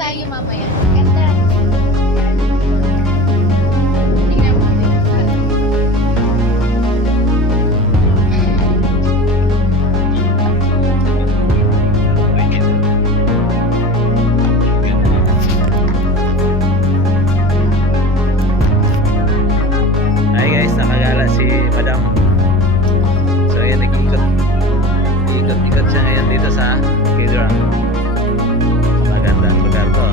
tayo mamaya. Ganda. Tingnan mo dito. Hi guys, nakagala si Madam. So yan, nag-ikot. Ikot-ikot siya ngayon dito sa Kidron. Magandang lugar to.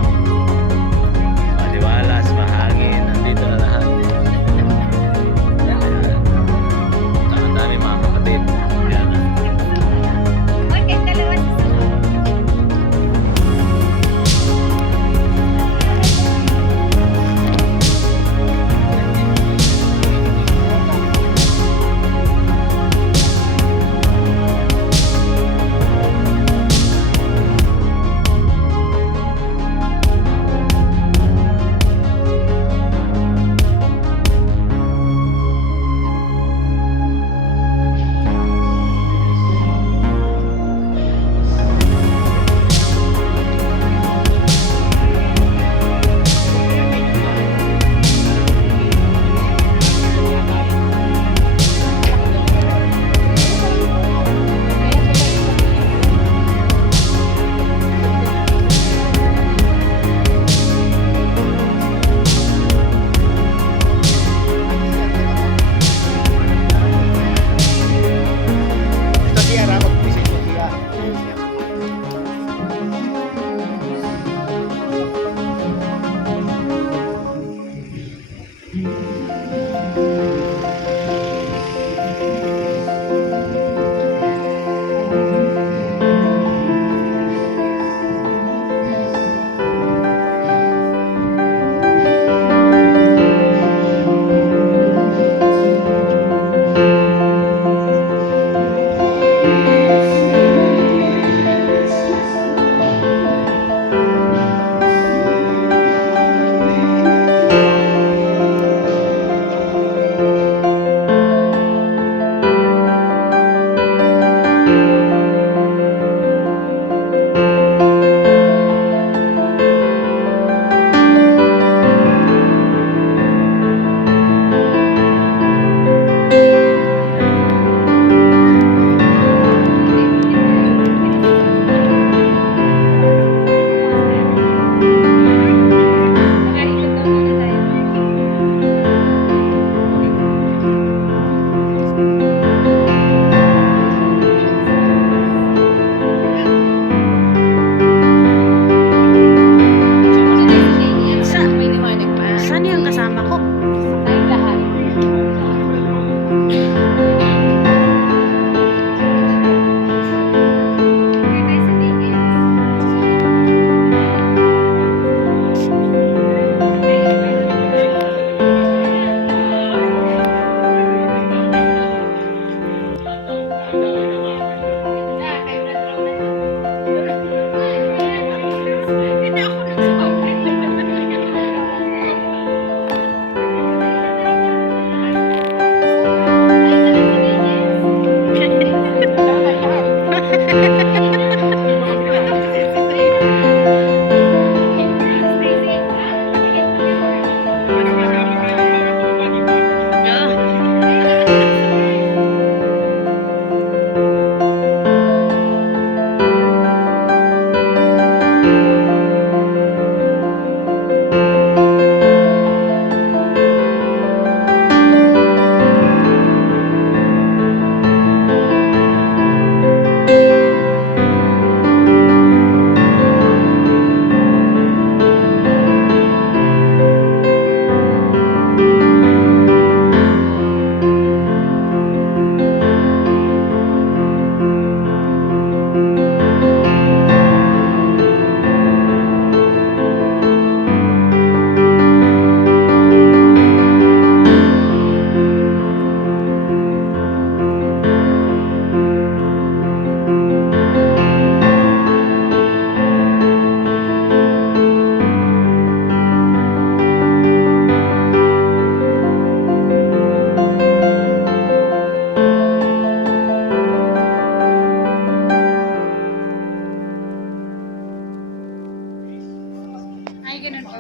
Ay, ganun po.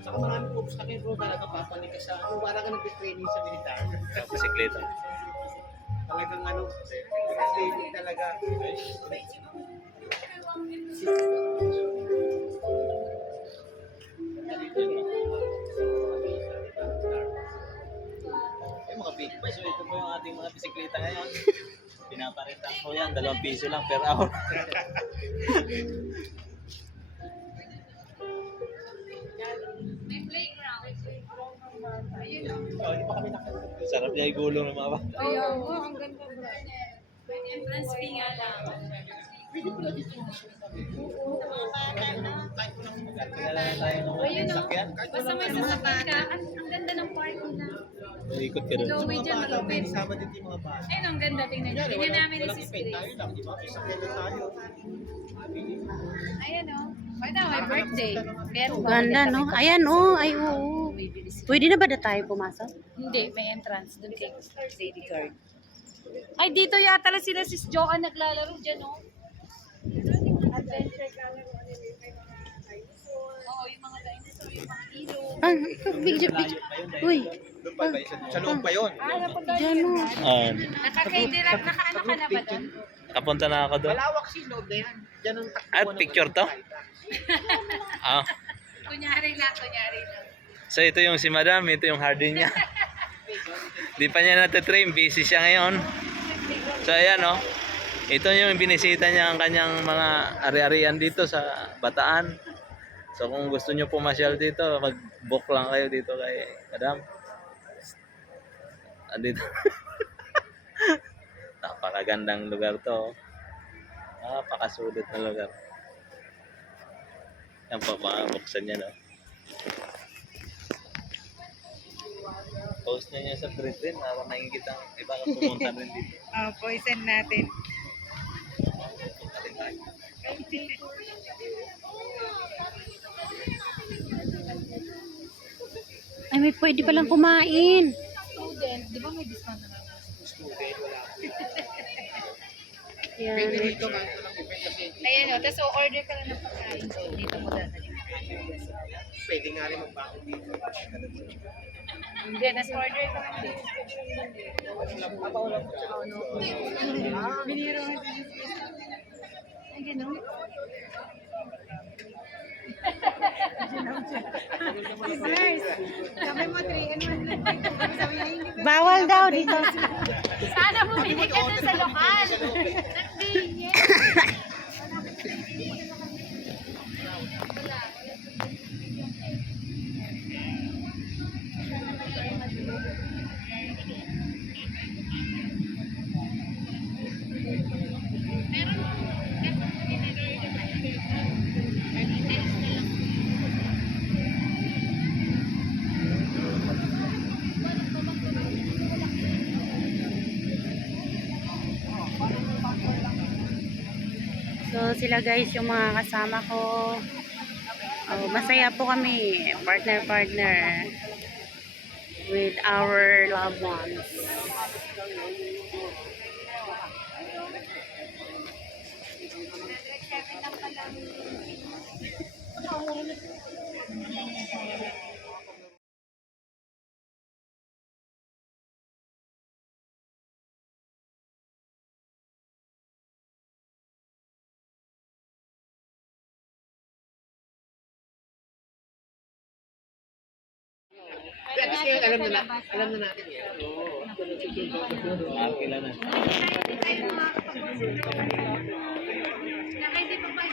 Saka maraming obstacle bro talaga papanik ka sa ano, para ka nag-training sa militar. Ang bisikleta. Talagang ano, training talaga. Ay, mga big boys. So, ito po yung ating mga bisikleta ngayon. Pinaparenta ko yan. 2 piso lang per hour. May playground. Ayun o. Oh, hindi pa kami nakakita. Sarap niya igulong ng mga bata. Oo, ang ganda bro. May entrance fee nga lang. Pwede pala dito yung Sa mga bata na. kahit walang Kaya lang tayo ng Ayun o. sakyan. Basta may sasakyan ka, ang ganda ng park nila. Ikot ka rin. Low-way dyan, malupit. Sama din yung mga bata. Ayun, ang ganda. Tingnan nyo. Tingnan namin ni Walang Sis event tayo Grace. lang, di ba? Isakyan na tayo. Ayan o. Pwede may birthday. Pero Ganda, no? Ayan, oh. Ay, oo. Pwede na ba na tayo pumasok? Hindi, may entrance. Doon kay Lady Guard. Ay, dito yata lang sila Sis Joanne naglalaro dyan, no? Adventure gallery. Oo, yung mga dinosaur, yung mga ilog. Ah, video. Uy. Doon pa ba? Sa loob pa yun. Ah, napunta Diyan, yun. oh. Naka-Cadillac, naka-ano ka na ba doon? Kapunta na ako doon. Malawak si loob na yan. Diyan ang takbo. At picture to? Ah. Kunyari lang, kunyari lang. So ito yung si Madam, ito yung hardin niya. Di pa niya natatrain, busy siya ngayon. So ayan oh. Ito yung binisita niya ang kanyang mga ari-arian dito sa Bataan. So kung gusto niyo pumasyal dito, mag-book lang kayo dito kay Madam. Andito. Napakagandang lugar to. Napakasulit na lugar. Yan pa, buksan niya no. Post na niya sa print rin para nakikita ang iba ka pumunta rin dito. Poison natin. Punta rin tayo. Ay, may pwede palang kumain. Student, di ba may discount na lang? Ayan. Pwede rito kahit walang event kasi Ayan o, tapos order ka lang ng pagkain. So, dito mo dadalhin. pwede nga rin magbakot dito. Hindi, tapos order ka lang dito. Biniro nga din. Ay, gano'n. Sabi mo 3 and 1. Sabi niya, hindi ba? Bawal daw dito. Sana bumili ka dun sa lokal. Hindi. So, sila guys, yung mga kasama ko. Oh, masaya po kami. Partner with our loved ones. At least ngayon, alam na natin yan. Makakila na. Kaya hindi pa ba